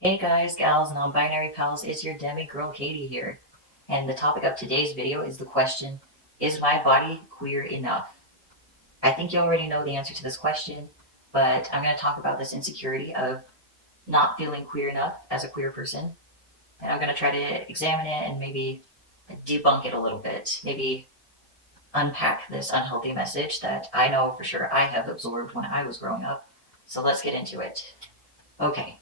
Hey guys, gals, non-binary pals, it's your demi girl Katie here. And the topic of today's video is the question, is my body queer enough? I think you already know the answer to this question, but I'm going to talk about this insecurity of not feeling queer enough as a queer person. And I'm going to try to examine it and maybe debunk it a little bit. Maybe unpack this unhealthy message that I know for sure I have absorbed when I was growing up. So let's get into it. Okay,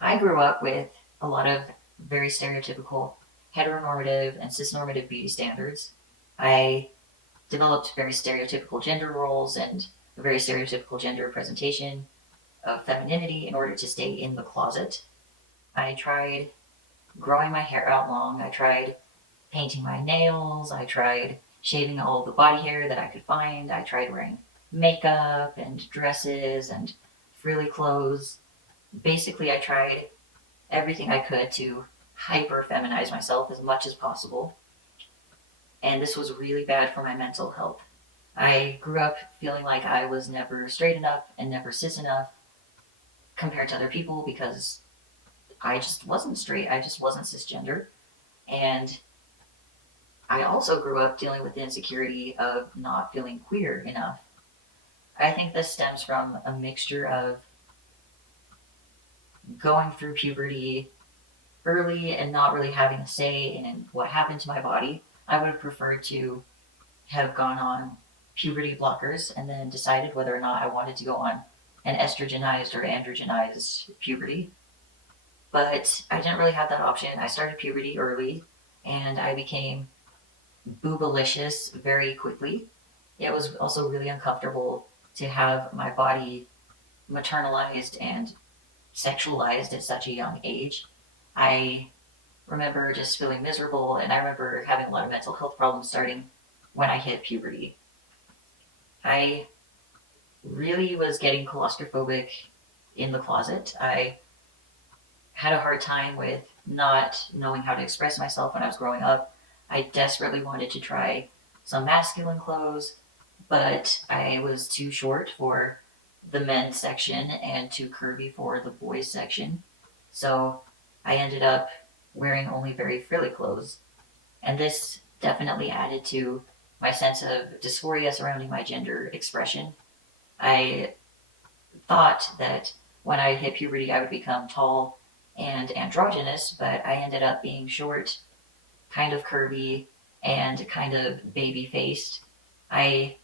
I grew up with a lot of very stereotypical heteronormative and cisnormative beauty standards. I developed very stereotypical gender roles and a very stereotypical gender presentation of femininity in order to stay in the closet. I tried growing my hair out long. I tried painting my nails. I tried shaving all the body hair that I could find. I tried wearing makeup and dresses and frilly clothes. Basically, I tried everything I could to hyper feminize myself as much as possible. And this was really bad for my mental health. I grew up feeling like I was never straight enough and never cis enough compared to other people because I just wasn't straight. I just wasn't cisgender. And I also grew up dealing with the insecurity of not feeling queer enough. I think this stems from a mixture of going through puberty early and not really having a say in what happened to my body. I would have preferred to have gone on puberty blockers and then decided whether or not I wanted to go on an estrogenized or androgenized puberty. But I didn't really have that option. I started puberty early and I became boobalicious very quickly. It was also really uncomfortable to have my body maternalized and sexualized at such a young age. I remember just feeling miserable, and I remember having a lot of mental health problems starting when I hit puberty. I really was getting claustrophobic in the closet. I had a hard time with not knowing how to express myself when I was growing up. I desperately wanted to try some masculine clothes, but I was too short for the men's section and too curvy for the boys section. So I ended up wearing only very frilly clothes. And this definitely added to my sense of dysphoria surrounding my gender expression. I thought that when I hit puberty, I would become tall and androgynous, but I ended up being short, kind of curvy, and kind of baby faced. I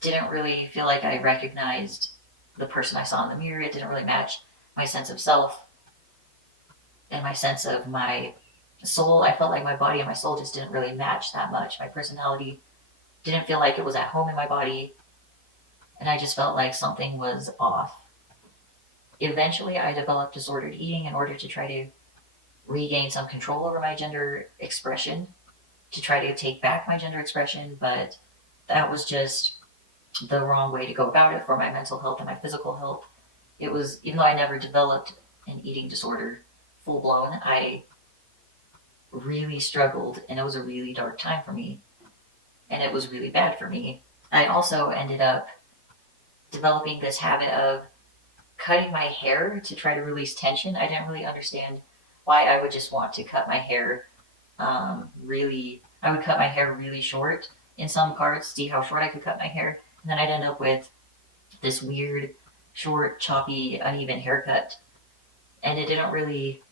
didn't really feel like I recognized the person I saw in the mirror. It didn't really match my sense of self and my sense of my soul. I felt like my body and my soul just didn't really match that much. My personality didn't feel like it was at home in my body, and I just felt like something was off. Eventually, I developed disordered eating in order to try to regain some control over my gender expression, to try to take back my gender expression, but that was just the wrong way to go about it for my mental health and my physical health. It was, even though I never developed an eating disorder full blown, I really struggled and it was a really dark time for me and it was really bad for me. I also ended up developing this habit of cutting my hair to try to release tension. I didn't really understand why I would just want to cut my hair I would cut my hair really short in some parts, see how short I could cut my hair, and then I'd end up with this weird, short, choppy, uneven haircut. And it didn't really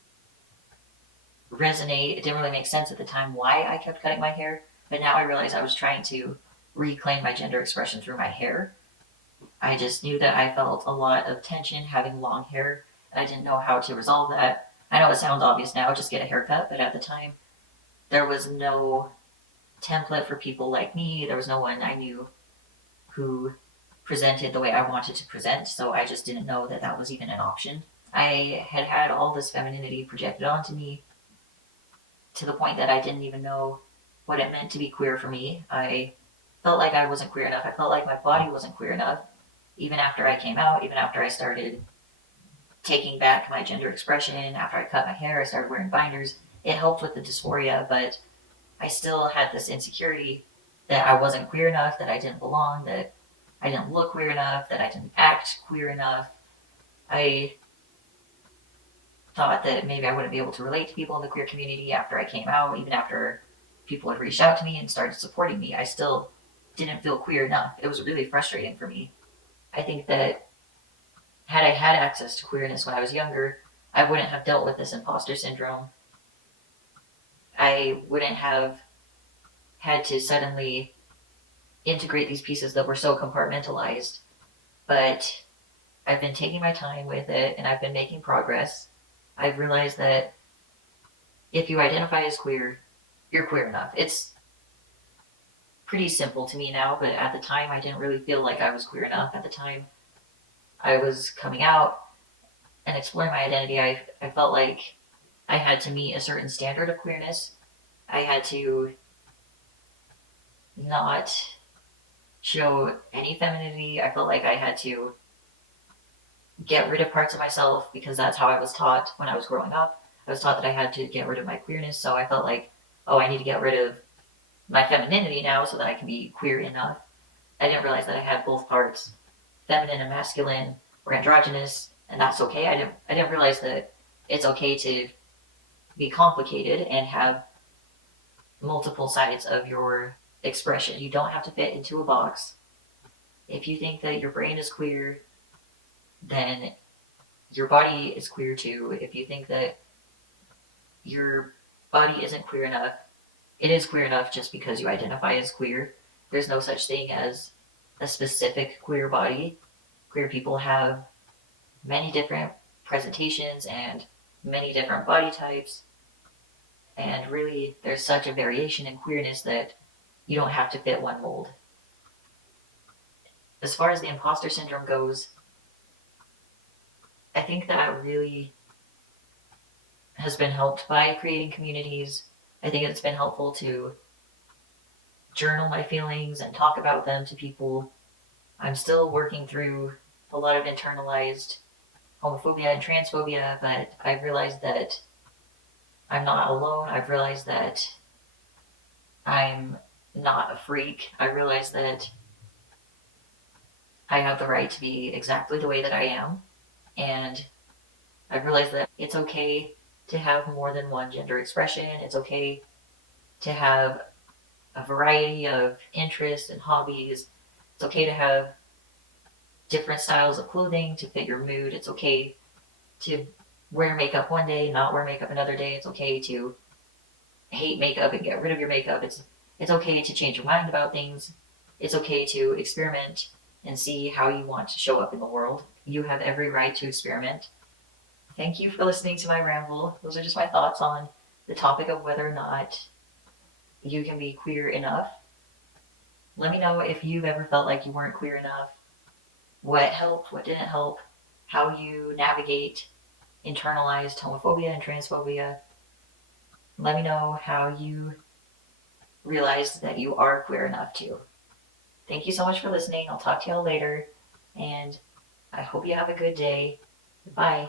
resonate. It didn't really make sense at the time why I kept cutting my hair. But now I realize I was trying to reclaim my gender expression through my hair. I just knew that I felt a lot of tension having long hair, and I didn't know how to resolve that. I know it sounds obvious now, just get a haircut, but at the time, there was no template for people like me. There was no one I knew who presented the way I wanted to present, so I just didn't know that that was even an option. I had had all this femininity projected onto me to the point that I didn't even know what it meant to be queer for me. I felt like I wasn't queer enough. I felt like my body wasn't queer enough. Even after I came out, even after I started taking back my gender expression, after I cut my hair, I started wearing binders. It helped with the dysphoria, but I still had this insecurity that I wasn't queer enough, that I didn't belong, that I didn't look queer enough, that I didn't act queer enough. I thought that maybe I wouldn't be able to relate to people in the queer community after I came out, even after people had reached out to me and started supporting me. I still didn't feel queer enough. It was really frustrating for me. I think that had I had access to queerness when I was younger, I wouldn't have dealt with this imposter syndrome. I wouldn't have had to suddenly integrate these pieces that were so compartmentalized. But I've been taking my time with it and I've been making progress. I've realized that if you identify as queer, you're queer enough. It's pretty simple to me now, but at the time I didn't really feel like I was queer enough. At the time I was coming out and exploring my identity, I felt like I had to meet a certain standard of queerness. I had to not show any femininity. I felt like I had to get rid of parts of myself because that's how I was taught when I was growing up. I was taught that I had to get rid of my queerness, so I felt like, oh, I need to get rid of my femininity now so that I can be queer enough. I didn't realize that I had both parts, feminine and masculine, or androgynous, and that's okay. I didn't realize that it's okay to be complicated and have multiple sides of your expression. You don't have to fit into a box. If you think that your brain is queer, then your body is queer too. If you think that your body isn't queer enough, it is queer enough just because you identify as queer. There's no such thing as a specific queer body. Queer people have many different presentations and many different body types. And really, there's such a variation in queerness that you don't have to fit one mold. As far as the imposter syndrome goes, I think that really has been helped by creating communities. I think it's been helpful to journal my feelings and talk about them to people. I'm still working through a lot of internalized homophobia and transphobia, but I've realized that I'm not alone. I've realized that I'm not a freak. I realized that I have the right to be exactly the way that I am. And I've realized that it's okay to have more than one gender expression. It's okay to have a variety of interests and hobbies. It's okay to have different styles of clothing to fit your mood. It's okay to wear makeup one day, not wear makeup another day. It's okay to hate makeup and get rid of your makeup. It's okay to change your mind about things. It's okay to experiment and see how you want to show up in the world. You have every right to experiment. Thank you for listening to my ramble. Those are just my thoughts on the topic of whether or not you can be queer enough. Let me know if you've ever felt like you weren't queer enough, what helped, what didn't help, how you navigate internalized homophobia and transphobia. Let me know how you realized that you are queer enough too. Thank you so much for listening. I'll talk to y'all later, and I hope you have a good day. Bye.